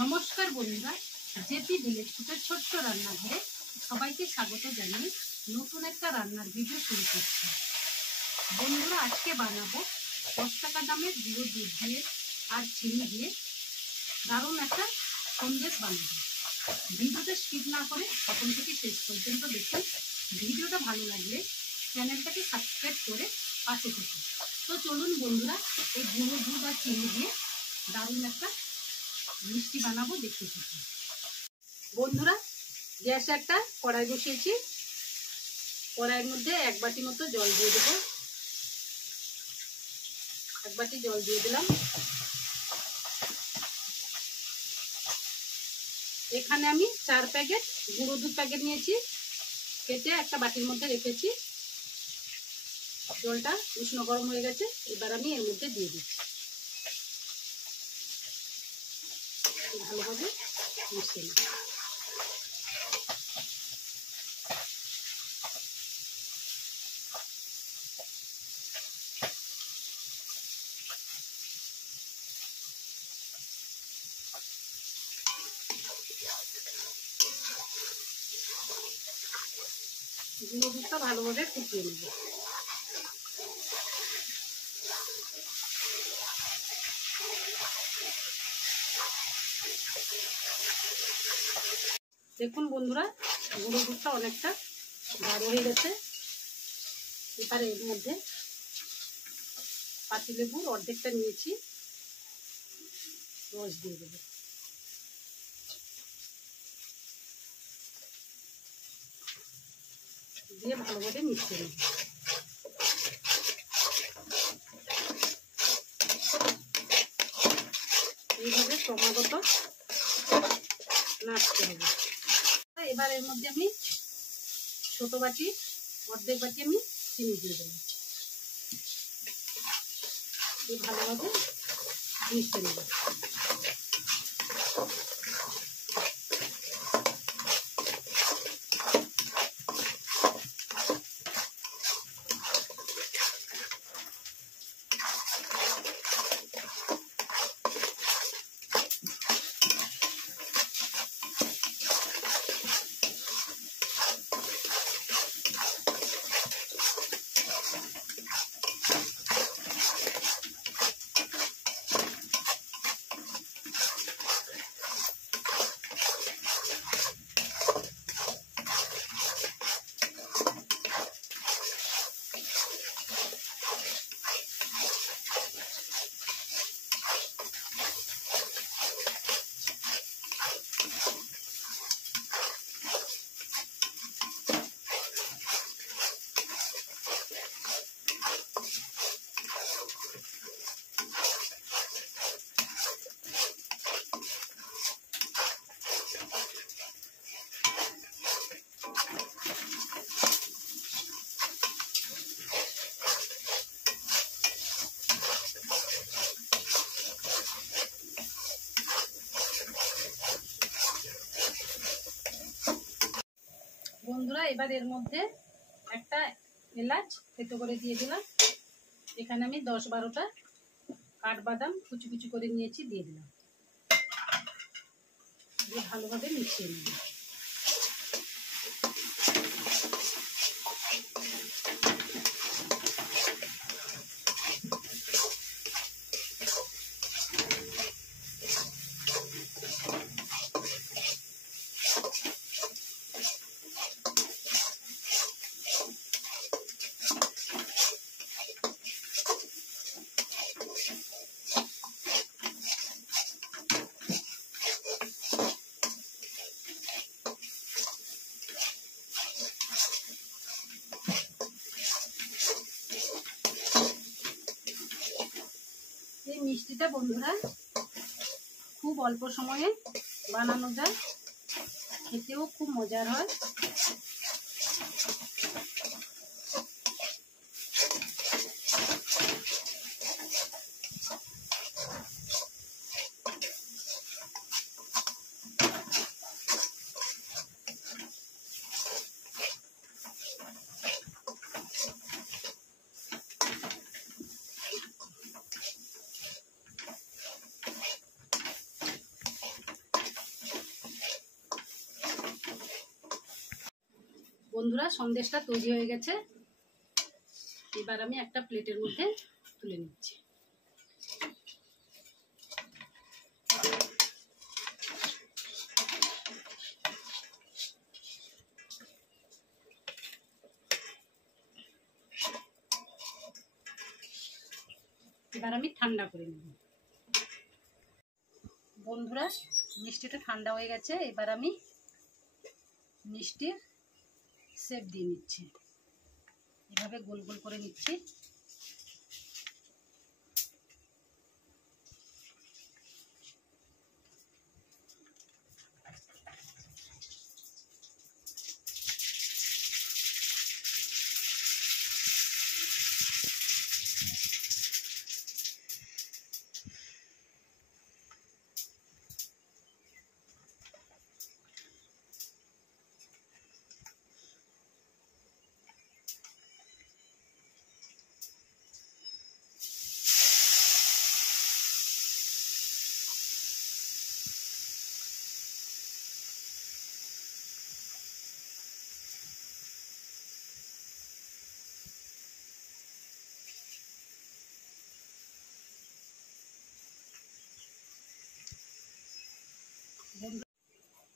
নমস্কার বন্ধুরা, JP village ফুডের ছোট্ট রান্নাঘরে সবাইকে স্বাগত জানিয়ে নতুন একটা রান্নার ভিডিও শুরু করছি। বন্ধুরা, আজকে বানাবো 10 টাকা দামের গুঁড়ো দুধ দিয়ে আর চিনি দিয়ে দারুণ একটা সন্দেশ বানাবো। ভিডিওটা স্কিপ না করে প্রথম থেকে শেষ পর্যন্ত দেখুন। ভিডিওটা ভালো লাগলে চ্যানেলটাকে সাবস্ক্রাইব করে পাশে থাকুন। তো চলুন বন্ধুরা, এই গুঁড়ো দুধ আর চিনি দিয়ে দারুণ একটা মিষ্টি বানাবো, দেখতে থাকুন। বন্ধুরা, গ্যাসে একটা কড়াই বসিয়েছি। কড়াইয়ের মধ্যে 1 বাটি মতো জল দিয়ে দেবো। 1 বাটি জল দিয়ে দিলাম। এখানে আমি 4 প্যাকেট গুঁড়ো দুধ প্যাকেট নিয়েছি, কেটে একটা বাটির মধ্যে রেখেছি। জলটা উষ্ণ গরম হয়ে গেছে, এবার আমি এর মধ্যে দিয়ে দিচ্ছি। ভালোভাবে মিশিয়ে নিই। গুঁড়ো দুধটা ভালোভাবে ফুটিয়ে নেব। দেখুন বন্ধুরা, গুঁড়ো দুধটা অনেকটা গাঢ় হয়ে গেছে। এবার এর মধ্যে পাতিলেবুর অর্ধেকটা নিয়েছি, রস দিয়ে দেবো। দিয়ে ভালোভাবে মিশিয়ে নেব। এইভাবে ক্রমাগত নাড়তে হবে। এবার এর মধ্যে আমি ছোট বাটি অর্ধেক বাটি আমি চিনি দিয়ে দেবো। দিয়ে ভালোভাবে মিশিয়ে নেব। বন্ধুরা, এবার এর মধ্যে একটা এলাচ থেতো করে দিয়ে দিলাম। এখানে আমি 10-12টা কাঠবাদাম কুচি কুচি করে নিয়েছি, দিয়ে দিলাম। দিয়ে ভালোভাবে মিশিয়ে নেব। এই মিষ্টিটা বন্ধুরা খুব অল্প সময়ে বানানো যায়, খেতেও খুব মজার হয়। বন্ধুরা সন্দেশটা তৈরি হয়ে গেছে। এবার আমি একটা প্লেটের মধ্যে তুলে নিচ্ছি। এবার আমি ঠান্ডা করে নেব। বন্ধুরা মিষ্টিটা ঠান্ডা হয়ে গেছে। এবার আমি মিষ্টির শেপ দিয়ে নিচ্ছি। এভাবে গোল গোল করে নিচ্ছি।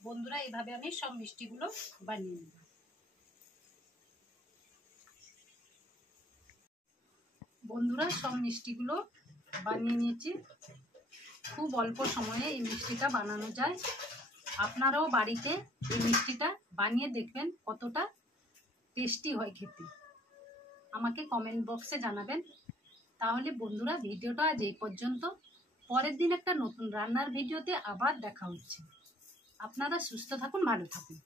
বন্ধুরা এইভাবে আমি সব মিষ্টিগুলো বানিয়ে নেব। বন্ধুরা সব মিষ্টিগুলো বানিয়ে নিয়েছি। খুব অল্প সময়ে এই মিষ্টিটা বানানো যায়। আপনারাও বাড়িতে এই মিষ্টিটা বানিয়ে দেখবেন কতটা টেস্টি হয় খেতে। আমাকে কমেন্ট বক্সে জানাবেন। তাহলে বন্ধুরা ভিডিওটা আজ এই পর্যন্ত। পরের দিন একটা নতুন রান্নার ভিডিওতে আবার দেখা হচ্ছে। আপনারা সুস্থ থাকুন, ভালো থাকুন।